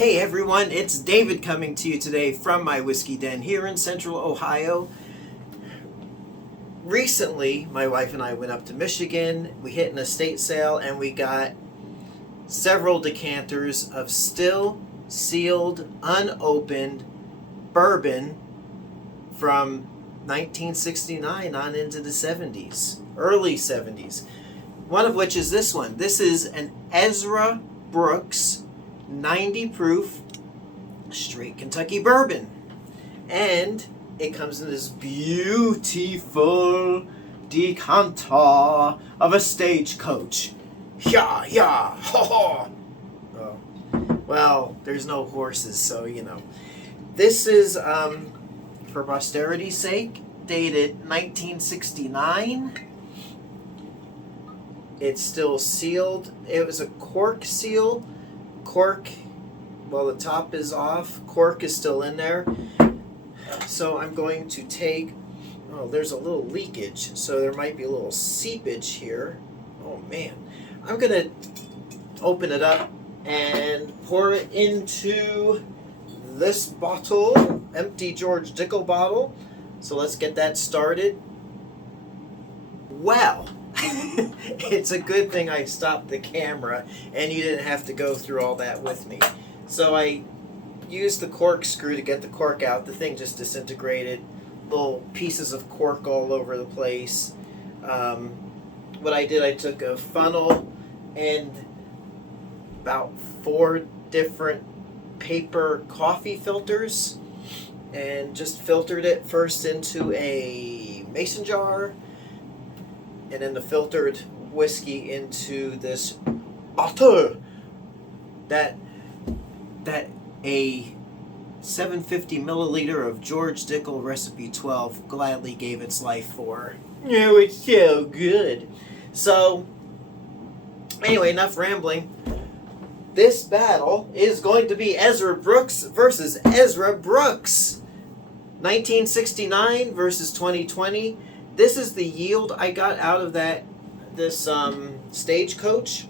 Hey everyone, it's David coming to you today from my whiskey den here in Central Ohio. Recently, my wife and I went up to Michigan. We hit an estate sale and we got several decanters of still sealed, unopened bourbon from 1969 on into the 70s, early 70s. One of which is this one. This is an Ezra Brooks 90 proof straight Kentucky bourbon, and it comes in this beautiful decanter of a stagecoach. Yeah, yeah, ha ha. Oh. Well, there's no horses, so you know. This is, for posterity's sake, dated 1969. It's still sealed. It was a cork seal. Cork, well, the top is off. Cork is still in there. So I'm going to take, oh, there's a little leakage, so there might be a little seepage here. Oh man. I'm going to open it up and pour it into this bottle, empty George Dickel bottle. So let's get that started. Well, it's a good thing I stopped the camera and you didn't have to go through all that with me. So I used the corkscrew to get the cork out. The thing just disintegrated. Little pieces of cork all over the place. What I did, I took a funnel and about 4 different paper coffee filters and just filtered it first into a mason jar, and then the filtered whiskey into this bottle that a 750 milliliter of George Dickel Recipe 12 gladly gave its life for. Oh, it's so good. So, anyway, enough rambling. This battle is going to be Ezra Brooks versus Ezra Brooks. 1969 versus 2020. This is the yield I got out of this stagecoach,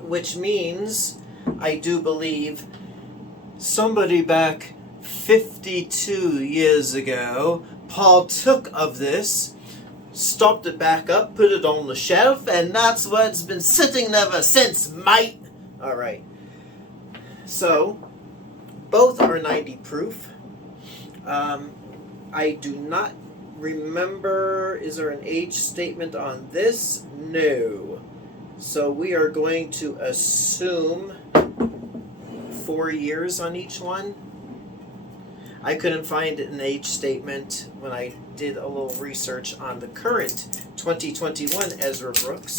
which means I do believe somebody back 52 years ago partook of this, stopped it back up, put it on the shelf, and that's what's been sitting there ever since, mate. All right. So, both are 90 proof. I do not remember, is there an age statement on this? No. So we are going to assume 4 years on each one. I couldn't find an age statement when I did a little research on the current 2021 Ezra Brooks.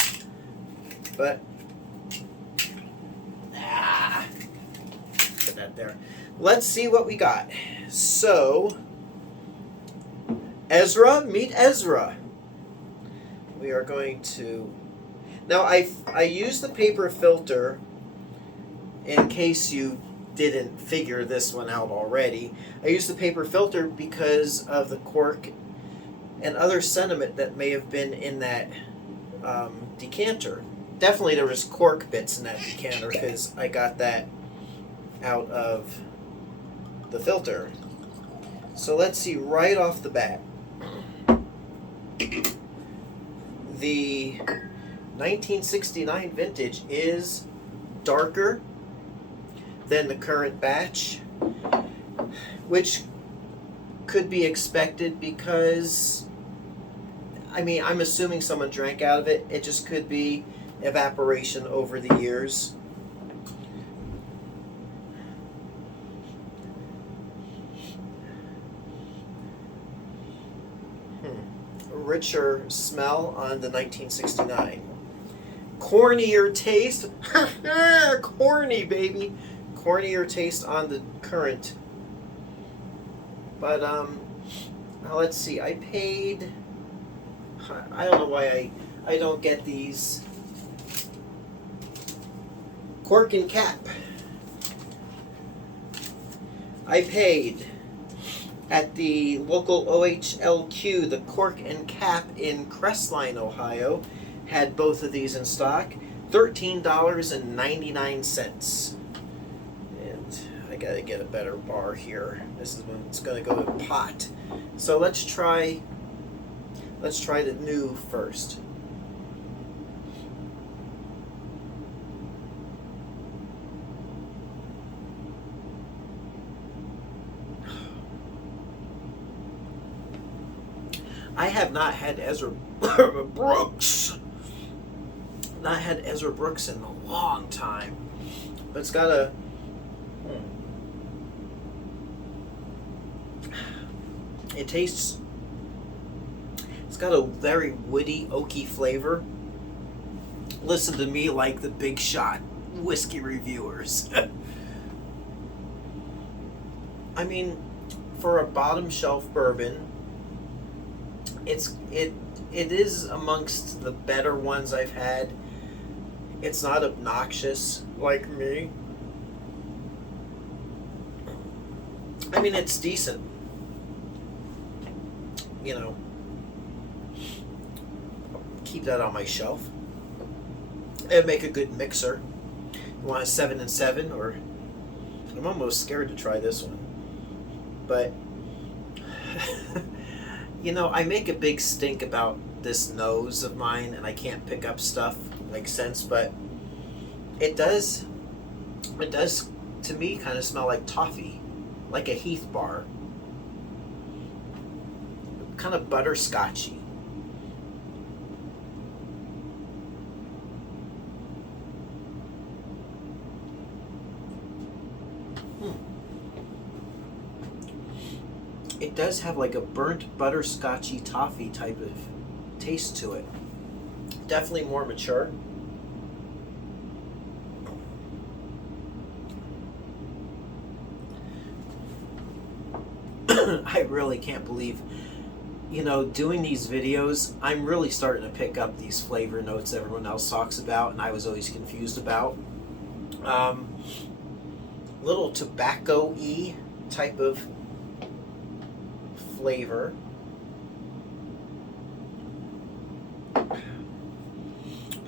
But, put that there. Let's see what we got. So, Ezra, meet Ezra. We are going to... Now, I used the paper filter in case you didn't figure this one out already. I used the paper filter because of the cork and other sediment that may have been in that decanter. Definitely there was cork bits in that decanter because I got that out of the filter. So let's see right off the bat. The 1969 vintage is darker than the current batch, which could be expected because, I mean, I'm assuming someone drank out of it. It just could be evaporation over the years. Richer smell on the 1969. Cornier taste. Corny, baby. Cornier taste on the current. But, now let's see. I paid... I don't know why I don't get these. Cork and cap. I paid at the local OHLQ, the Cork and Cap in Crestline, Ohio, had both of these in stock. $13.99. And gotta get a better bar here. This is when it's gonna go to pot. So let's try the new first. I have not had Ezra Brooks. Not had Ezra Brooks in a long time. But it's got a it tastes, it's got a very woody, oaky flavor. Listen to me like the big shot whiskey reviewers. I mean, for a bottom shelf bourbon, it is amongst the better ones I've had. It's not obnoxious like me. I mean, it's decent. You know, keep that on my shelf. It'd make a good mixer. You want a 7 and 7, or I'm almost scared to try this one. But you know, I make a big stink about this nose of mine, and I can't pick up stuff like scents, but it does to me kind of smell like toffee, like a Heath bar, kind of butterscotchy. It does have like a burnt butterscotchy toffee type of taste to it. Definitely more mature. I really can't believe, you know, doing these videos, I'm really starting to pick up these flavor notes everyone else talks about and I was always confused about. Little tobacco-y type of flavor.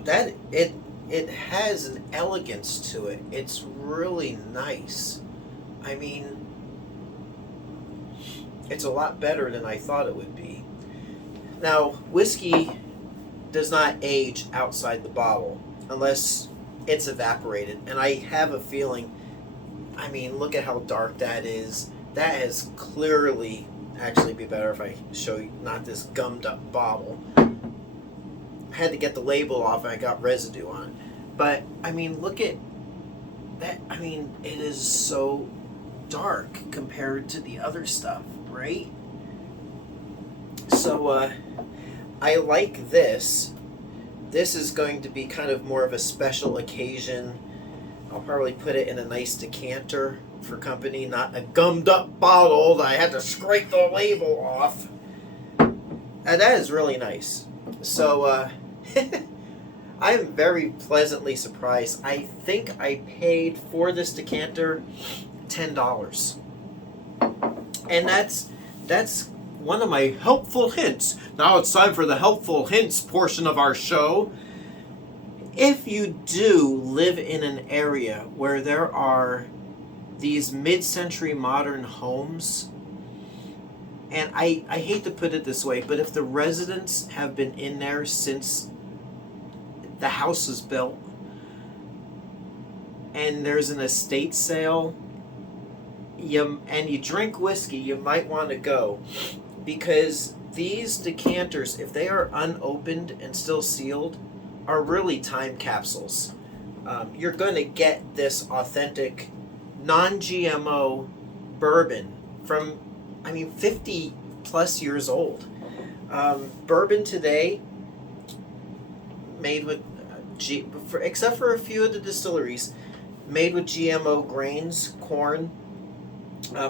That it has an elegance to it. It's really nice. I mean, it's a lot better than I thought it would be. Now, whiskey does not age outside the bottle unless it's evaporated. And I have a feeling, I mean, look at how dark that is. That is clearly, actually be better if I show you, not this gummed up bottle. I had to get the label off and I got residue on it. But, I mean, look at that. I mean, it is so dark compared to the other stuff, right? So, I like this. This is going to be kind of more of a special occasion. I'll probably put it in a nice decanter for company, not a gummed up bottle that I had to scrape the label off. And that is really nice. So, I am very pleasantly surprised. I think I paid for this decanter $10. And that's one of my helpful hints. Now it's time for the helpful hints portion of our show. If you do live in an area where there are these mid-century modern homes, and I hate to put it this way, but if the residents have been in there since the house was built, and there's an estate sale, and you drink whiskey, you might want to go, because these decanters, if they are unopened and still sealed, are really time capsules. You're going to get this authentic, non-GMO bourbon from, I mean, 50 plus years old. Bourbon today, made with, except for a few of the distilleries, made with GMO grains, corn.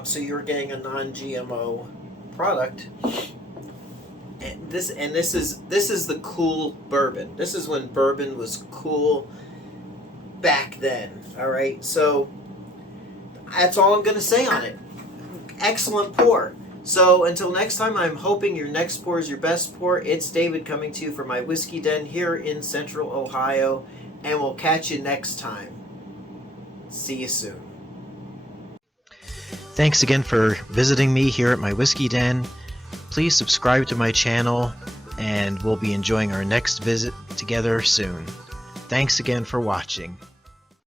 So you're getting a non-GMO product. And this is the cool bourbon. This is when bourbon was cool back then. All right, so that's all I'm going to say on it. Excellent pour. So until next time, I'm hoping your next pour is your best pour. It's David coming to you from my whiskey den here in Central Ohio, and we'll catch you next time. See you soon. Thanks again for visiting me here at my whiskey den. Please subscribe to my channel, and we'll be enjoying our next visit together soon. Thanks again for watching.